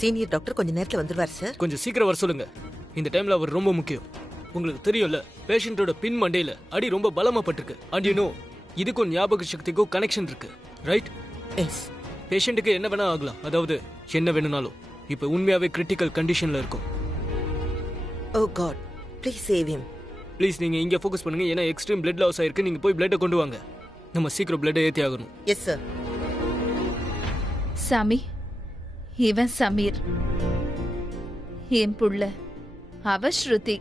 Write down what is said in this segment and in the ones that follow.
Senior doctor கொஞ்ச நேரத்துல வந்துருவார் சார். கொஞ்சம் சீக்கிரம் வர சொல்லுங்க. இந்த டைம்ல அவர் ரொம்ப முக்கியம். உங்களுக்கு தெரியும்ல, பேஷண்டோட பின் மண்டையில அடி ரொம்ப பலமா பட்டிருக்கு. அண்ட் யூ நோ, இதுக்கும் ஞாபக சக்திக்கும் கனெக்ஷன் இருக்கு, ரைட்? எஸ். பேஷண்ட்டுக்கு என்ன வேணா ஆகலாம், அதாவது என்ன வேணும்னாலும். இப்போ உண்மையாவே கிரிட்டிக்கல் கண்டிஷன்ல இருக்கும். Oh God, please save him. Please நீங்க இங்க ஃபோக்கஸ் பண்ணுங்க. ஏன்னா எக்ஸ்ட்ரீம் பிளட் லாஸ் ஆயிருக்கு. நீங்க போய் பிளட்டை கொண்டு வாங்க. நம்ம சீக்கிரம் பிளட்டை ஏத்தி ஆகணும். Yes sir. சாமி, இவன் சமீர், என் புள்ள. அவ ஸ்ருதி,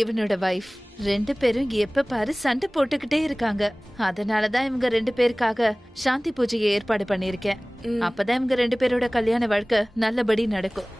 இவனோட வைஃப். 2 பேரும் எப்ப பாரு சண்டை போட்டுக்கிட்டே இருக்காங்க. அதனாலதான் இவங்க 2 பேருக்காக சாந்தி பூஜையை ஏற்பாடு பண்ணிருக்கேன். அப்பதான் இவங்க 2 பேரோட கல்யாண வாழ்க்கை நல்லபடி நடக்கும்.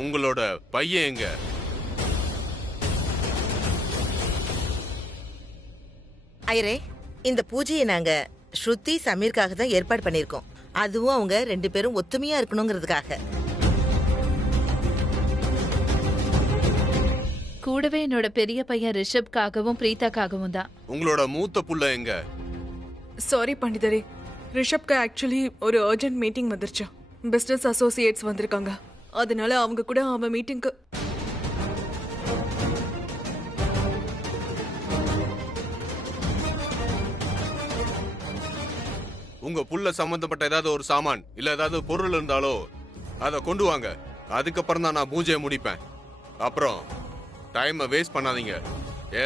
உங்களோட பையன் எங்க? ஐயரே, இந்த பூஜையை நாங்க ஸ்ருதி சமீர்காக தான் ஏற்பாடு பண்ணிருக்கோம். அதுவும் அவங்க 2 பேரும் ஒத்துமையா இருக்கணுங்கிறதுக்காக. கூடவே என்னோட பெரிய பையன் ரிஷப்காகவும் பிரீதாக்காகவும் தான். உங்களோட மூத்த புள்ள எங்க? சாரி பண்டிதரே, ரிஷப்க்கு ஆக்சுவலி ஒரு அர்ஜென்ட் மீட்டிங் வந்துருச்சு. பிசினஸ் அசோசியேட்ஸ் வந்திருக்காங்க. அதனால அவங்க கூட அவன் மீட்டிங்க்கு. உங்க புள்ள சம்பந்தப்பட்ட ஏதாவது ஒரு சாமான் இல்ல ஏதாவது பொருள் இருந்தாலோ அதை கொண்டு வாங்க. அதுக்கப்புறம் தான் நான் பூஜையை முடிப்பேன். அப்புறம் டைமை வேஸ்ட் பண்ணாதீங்க.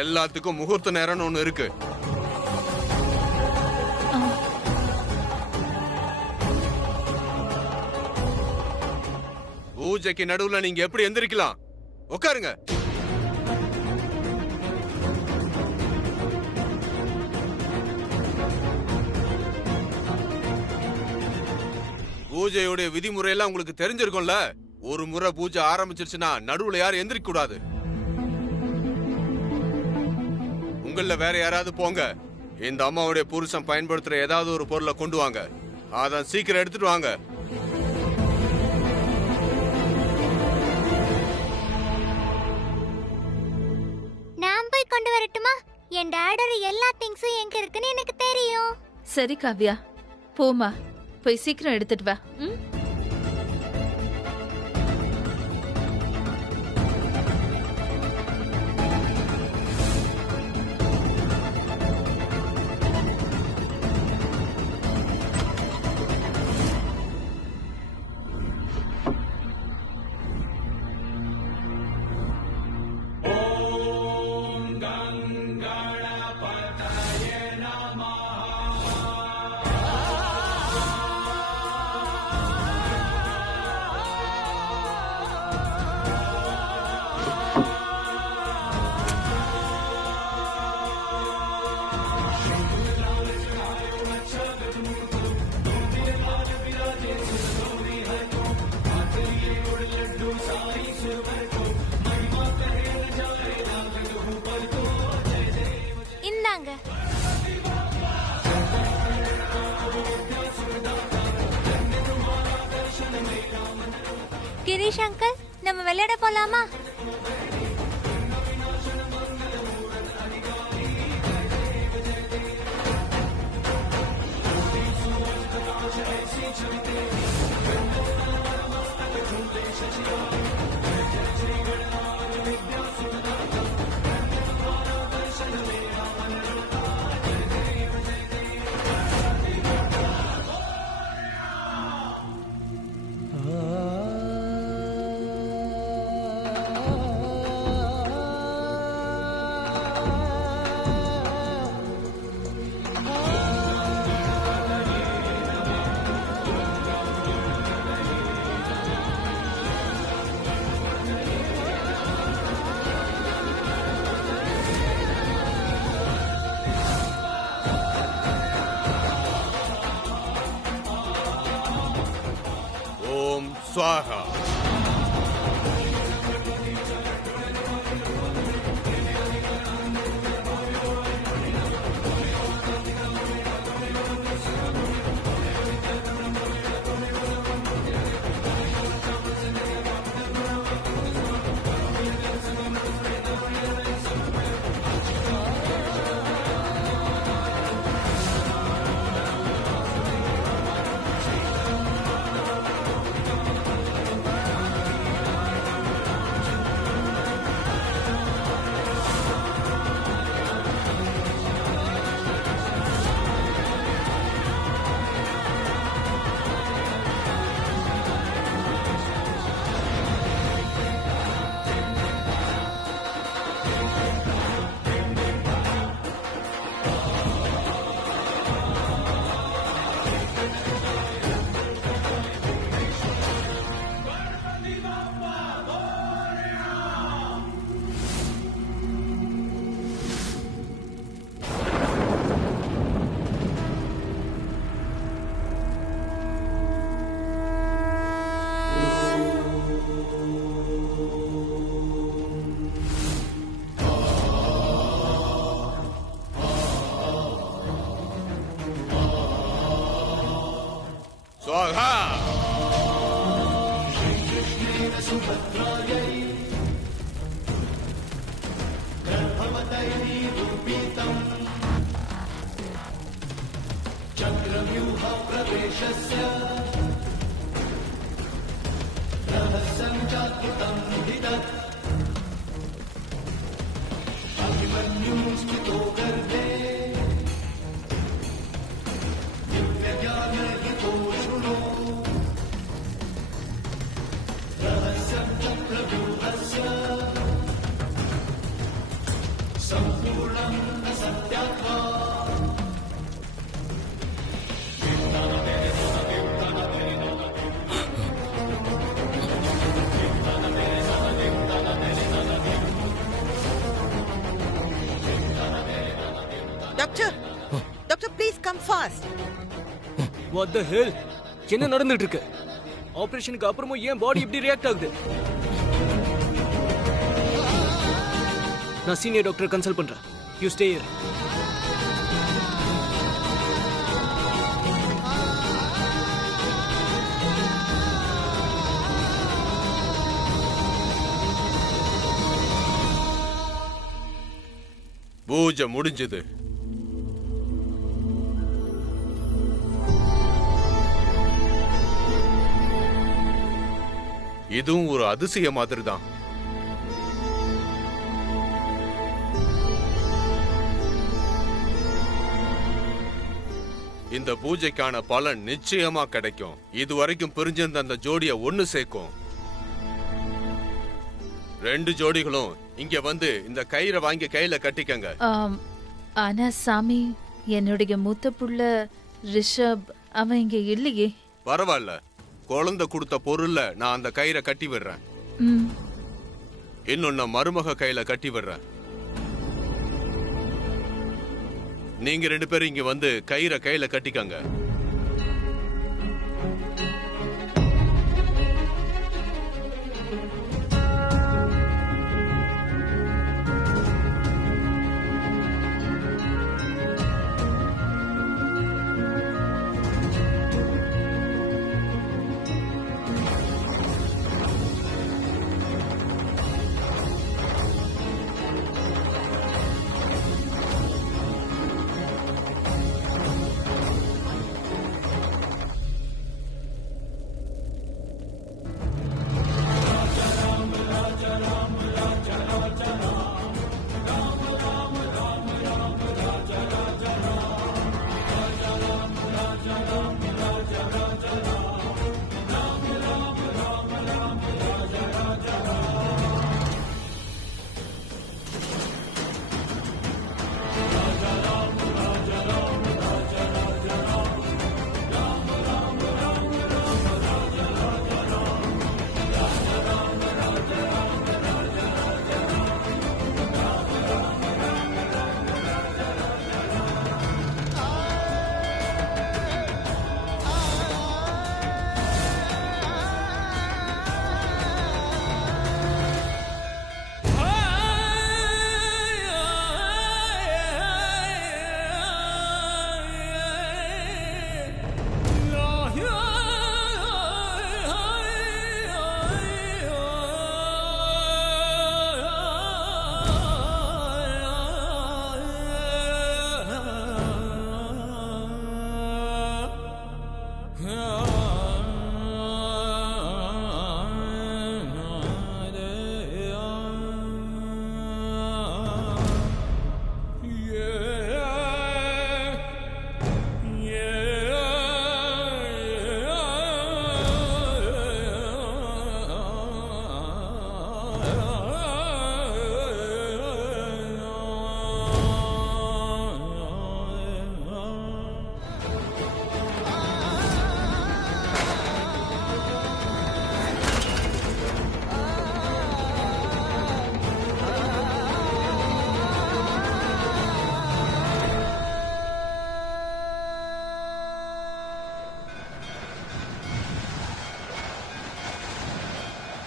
எல்லாத்துக்கும் முகூர்த்த நேரம்னு ஒண்ணு இருக்கு. பூஜைக்கு நடுவுல நீங்க எப்படி எந்திரிக்கலாம்? உட்காருங்க. பூஜையோட விதிமுறையெல்லாம் உங்களுக்கு தெரிஞ்சிருக்கும்ல. ஒரு முறை பூஜை ஆரம்பிச்சிருச்சுன்னா நடுவுல யாரும் எந்திரிக்க கூடாது. உங்கள வேற யாராவது போங்க. இந்த அம்மாவுடைய புருஷன் பயன்படுத்துற ஏதாவது ஒரு பொருளை கொண்டு வாங்க. அதான் சீக்கிரம் எடுத்துட்டு வாங்க. நான் போய் கொண்டு வரட்டுமா? என் டாடோட எல்லா திங்ஸும் எங்க இருக்குன்னு எனக்கு தெரியும். சரி காவ்யா, போமா, போய் சீக்கிரம் எடுத்துட்டு வா. கிரீஷ் அங்கிள், நம்ம விளையாட போலாமா? ஓம் ஸ்வாஹா. ஸ்வாஹா. Doctor, doctor please come fast. What the hell? என்ன நடந்துட்டு இருக்கு? ஆபரேஷனுக்கு அப்புறமும் ஏன் பாடி இப்படி ரியாக்ட் ஆகுது? நான் சீனியர் டாக்டர் கன்சல்ட் பண்றேன். You stay here. பூஜை முடிஞ்சது. இதுவும் ஒரு அதிசய மாதிரி தான். இந்த பூஜைக்கான பலன் நிச்சயமா கிடைக்கும். இதுவரைக்கும் பிரிஞ்சிருந்த அந்த ஜோடியை ஒன்னு சேர்க்கும். 2 ஜோடிகளும் இங்க வந்து இந்த கயிறை வாங்கி கையில கட்டிக்கங்க. ஆனா சாமி, என்னுடைய மூத்த புள்ள ரிஷப் அவன் இங்க இல்லையே. பரவாயில்ல, குழந்தை கொடுத்த பொருள்ல நான் அந்த கயிறை கட்டி விடுறேன். இன்னொன்னு மருமக கையில கட்டி விடுறேன். நீங்க 2 பேரும் இங்க வந்து கயிறை கையில கட்டிக்கங்க.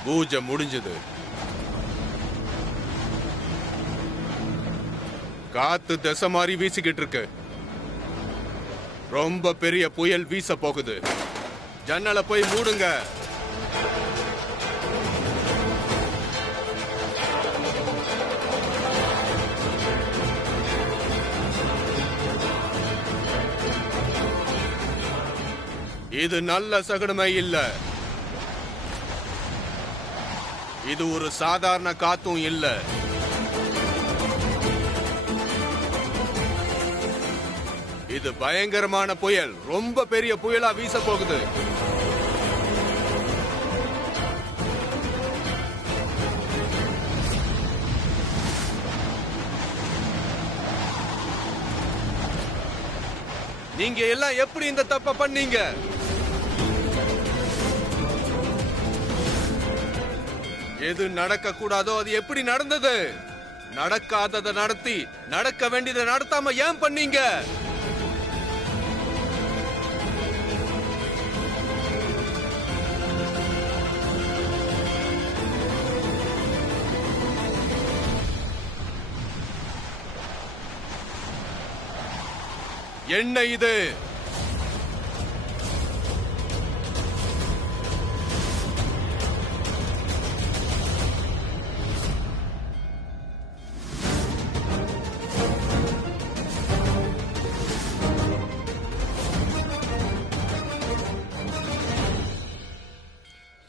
பூஜை முடிஞ்சது. காத்து திசை மாறி வீசிக்கிட்டு இருக்கு. ரொம்ப பெரிய புயல் வீச போகுது. ஜன்னலை போய் மூடுங்க. இது நல்ல சகுனமே இல்ல. இது ஒரு சாதாரண காத்தும் இல்ல. இது பயங்கரமான புயல். ரொம்ப பெரிய புயலா வீச போகுது. நீங்க எல்லாம் எப்படி இந்த தப்ப பண்ணீங்க? எது நடக்க கூடாதோ அது எப்படி நடந்தது? நடக்காததை நடத்தி நடக்க வேண்டியதை நடத்தாம ஏன் பண்ணீங்க? என்ன இது?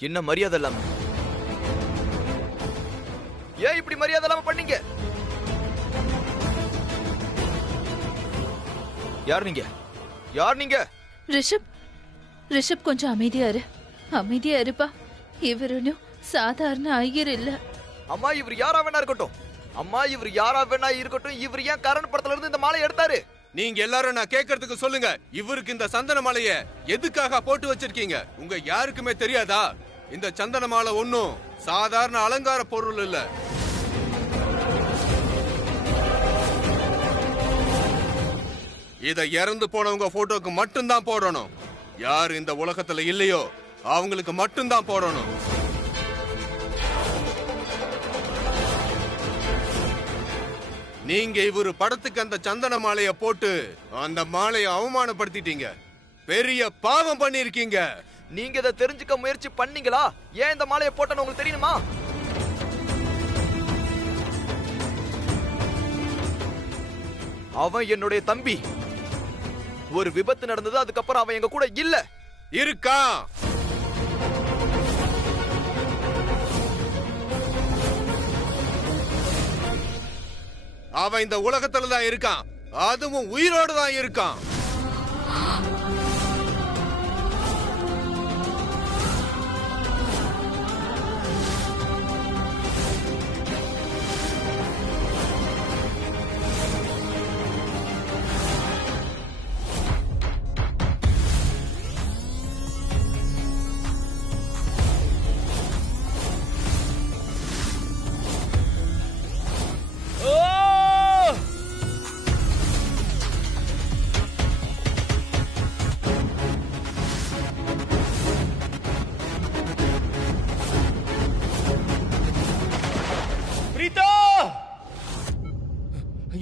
என்ன மரியாதை இல்லாம? ஏன் இப்படி மரியாதை இல்லாம பண்ணீங்க? யார் நீங்க? யார் நீங்க? ரிஷப், ரிஷப் கொஞ்சம் அமைதியா இரு. அமைதியா இருப்பா. இவர் ஒன்னும் சாதாரண ஐயர் இல்ல. அம்மா இவர் யாரா வேணா இருக்கட்டும். அம்மா இவர் யாரா வேணா இருக்கட்டும். இவர் ஏன் கரண் படத்துல இருந்து இந்த மாலை எடுத்தாரு? நீங்க எல்லாரும் நான் கேட்கறதுக்கு சொல்லுங்க. இவருக்கு இந்த சந்தன மாலைய எதுக்காக போட்டு வச்சிருக்கீங்க? உங்க யாருக்குமே தெரியாதா? இந்த சந்தன மாலை ஒன்னும் சாதாரண அலங்கார பொருள் இல்ல. இத இறந்து போனவங்க போட்டோக்கு மட்டும்தான் போடணும். யார் இந்த உலகத்துல இல்லையோ அவங்களுக்கு மட்டும்தான் போடணும். நீங்க இவரு படத்துக்கு அந்த சந்தன மாலைய போட்டு அந்த மாலையை அவமானப்படுத்திட்டீங்க. பெரிய பாவம் பண்ணிருக்கீங்க. நீங்க இதை தெரிஞ்சுக்க முயற்சி பண்ணீங்களா? ஏன் இந்த மாலையை போட்டன்னு உங்களுக்கு தெரியுமா? அவன் என்னுடைய தம்பி. ஒரு விபத்து நடந்தது, அதுக்கப்புறம் அவன் எங்க கூட இல்ல. இருக்கா? அவன் இந்த உலகத்துல தான் இருக்கான். அதுவும் உயிரோடு தான் இருக்கான்.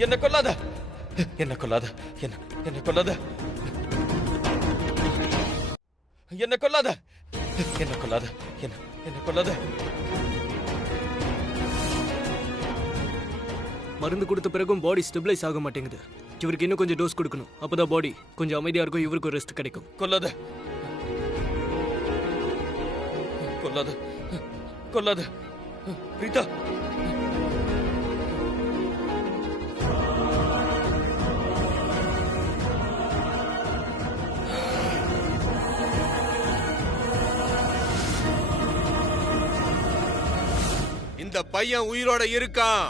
என்ன கொல்லாத, என்ன கொல்லாத, என்ன கொல்லாத, என்ன கொல்லாத, என்ன கொல்லாத, என்ன கொல்லாத. மருந்து கொடுத்த பிறகும் பாடி ஸ்டெபிலைஸ் ஆக மாட்டேங்குது. இவருக்கு இன்னும் கொஞ்சம் டோஸ் கொடுக்கணும். அப்பதான் பாடி கொஞ்சம் அமைதியா இருக்கும், இவருக்கு ரெஸ்ட் கிடைக்கும். கொல்லாத, கொல்லாத, கொல்லாத. பிரீதா, இந்த பையன் உயிரோட இருக்கான்.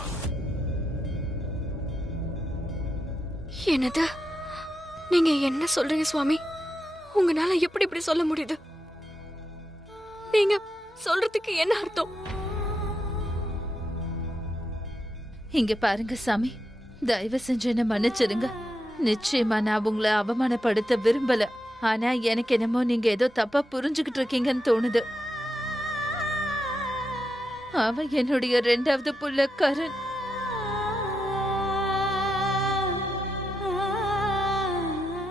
என்னது? நீங்க என்ன சொல்றீங்க சுவாமி? உங்களால எப்படி இப்படி சொல்ல முடியுது? நீங்க சொல்றதுக்கு என்ன அர்த்தம்? இங்க பாருங்க சாமி, தயவு செஞ்சு என்ன மன்னிச்சிருங்க. நிச்சயமா நான் உங்களை அவமானப்படுத்த விரும்பல. ஆனா எனக்கு என்னமோ நீங்க ஏதோ தப்பா புரிஞ்சுகிட்டு இருக்கீங்கன்னு தோணுது. அவன் என்னுடைய 2வது புள்ள கரண்.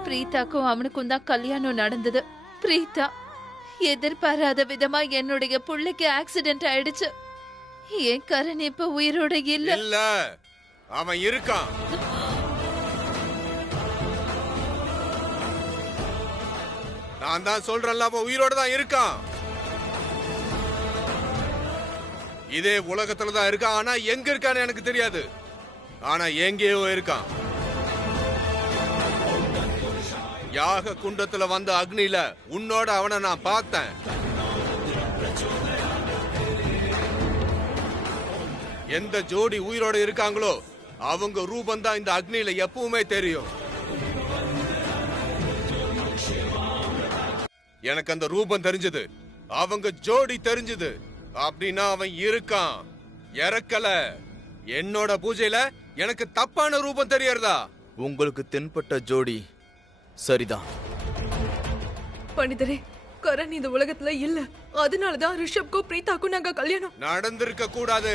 பிரீதாக்கும் அவனுக்கும் தான் கல்யாணம் நடந்தது. பிரீதா எதிர்பாராத விதமா என்னுடைய புள்ளைக்கு ஆக்சிடென்ட் ஆயிடுச்சு. என் கரண் இப்ப உயிரோட இல்ல. இல்ல, அவன் இருக்கான். நான் தான் சொல்றேன்ல, அவன் உயிரோட தான் இருக்கான். இதே உலகத்துல தான் இருக்கான். ஆனா எங்க இருக்கான்னு எனக்கு தெரியாது. ஆனா எங்கேயோ இருக்கான். யாக குண்டத்துல வந்த அக்னியில உன்னோட அவனை நான் பார்த்தேன். எந்த ஜோடி உயிரோட இருக்காங்களோ அவங்க ரூபம் தான் இந்த அக்னியில எப்பவுமே தெரியும். எனக்கு அந்த ரூபம் தெரிஞ்சது, அவங்க ஜோடி தெரிஞ்சது. அப்படின்னா அவன் இருக்கான், இறக்கல. என்னோட பூஜையில எனக்கு தப்பான ரூபம் தெரியறதா? உங்களுக்கு தென்பட்ட ஜோடி சரிதான். பண்டிதரே, கரண் இந்த உலகத்துல இல்ல. அதனாலதான் ரிஷப்க்கும் பிரீதாக்கும் நாங்க கல்யாணம் நடந்திருக்க கூடாது.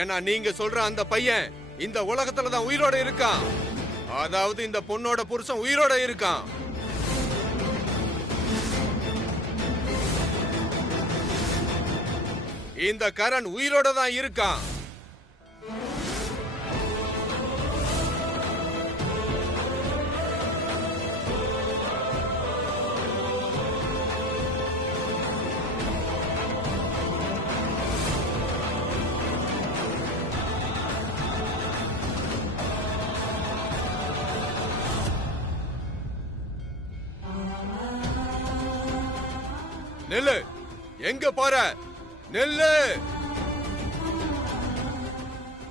ஏன்னா நீங்க சொல்ற அந்த பையன் இந்த உலகத்துல தான் உயிரோட இருக்கான். அதாவது இந்த பொண்ணோட புருஷன் உயிரோட இருக்கான். இந்த கரண் உயிரோட தான் இருக்கான். நெல்லு, எங்க போற? நெல்லு,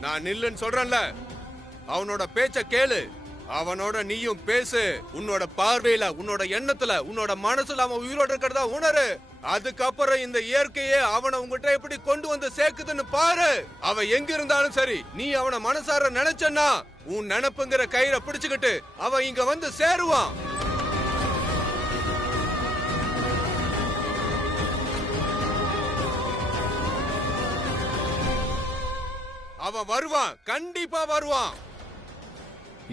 நான் நில்லுன்னு சொல்றேன்ல. அவனோட பேச்ச கேளு. அவனோட நீயும் பேசு. உன்னோட பார்வையில, உன்னோட எண்ணத்துல, உன்னோட மனசுல அவன் உயிரோட இருக்கிறதா உணரு. அதுக்கப்புறம் இந்த இயற்கையே அவனை உங்ககிட்ட எப்படி கொண்டு வந்து சேர்க்குதுன்னு பாரு. அவன் எங்க இருந்தாலும் சரி, நீ அவனை மனசார நினைச்சன்னா உன் நினைப்புங்கிற கயிறை பிடிச்சுக்கிட்டு அவன் இங்க வந்து சேருவான். அவன் வருவான், கண்டிப்பா வருவான்.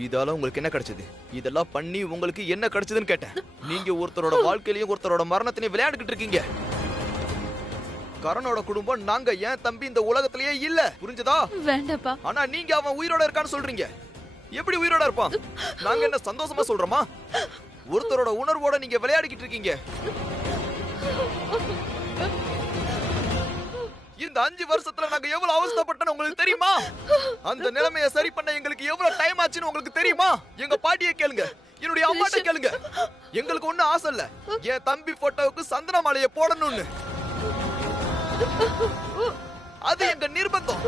இதால உங்களுக்கு என்ன கிடைச்சது? இதெல்லாம் பண்ணி உங்களுக்கு என்ன கிடைச்சதுன்னு கேட்டேன். நீங்க ஒருத்தரோட வாழ்க்கையிலையும் ஒருத்தரோட மரணத்திலையும் விளையாண்டுகிட்டு இருக்கீங்க. கரணோட குடும்பம் நாங்க, ஏன் தம்பி இந்த உலகத்திலேயே இல்ல. புரிஞ்சதா? வேண்டாப்பா. ஆனா நீங்க அவன் உயிரோட இருக்கான்னு சொல்றீங்க. எப்படி உயிரோட இருப்பான்? நாங்க என்ன சந்தோஷமா சொல்றோமா? ஒருத்தரோட உணர்வோட நீங்க விளையாடிக்கிட்டு இருக்கீங்க. இந்த 5 வருஷத்துல நாங்க எவ்வளவு அவஸ்தைப்பட்டோம்னு உங்களுக்கு தெரியுமா? அந்த நிலைமையை சரி பண்ண எங்களுக்கு எவ்வளவு டைம் ஆச்சுன்னு உங்களுக்கு தெரியுமா? எங்க பாட்டியை கேளுங்க, என்னுடைய அம்மாட்ட கேளுங்க. எங்களுக்கு ஒண்ணு ஆசை இல்ல, என் தம்பி போட்டோவுக்கு சந்தன மாலையை போடணும்னு. அது எங்க நிர்பந்தம்.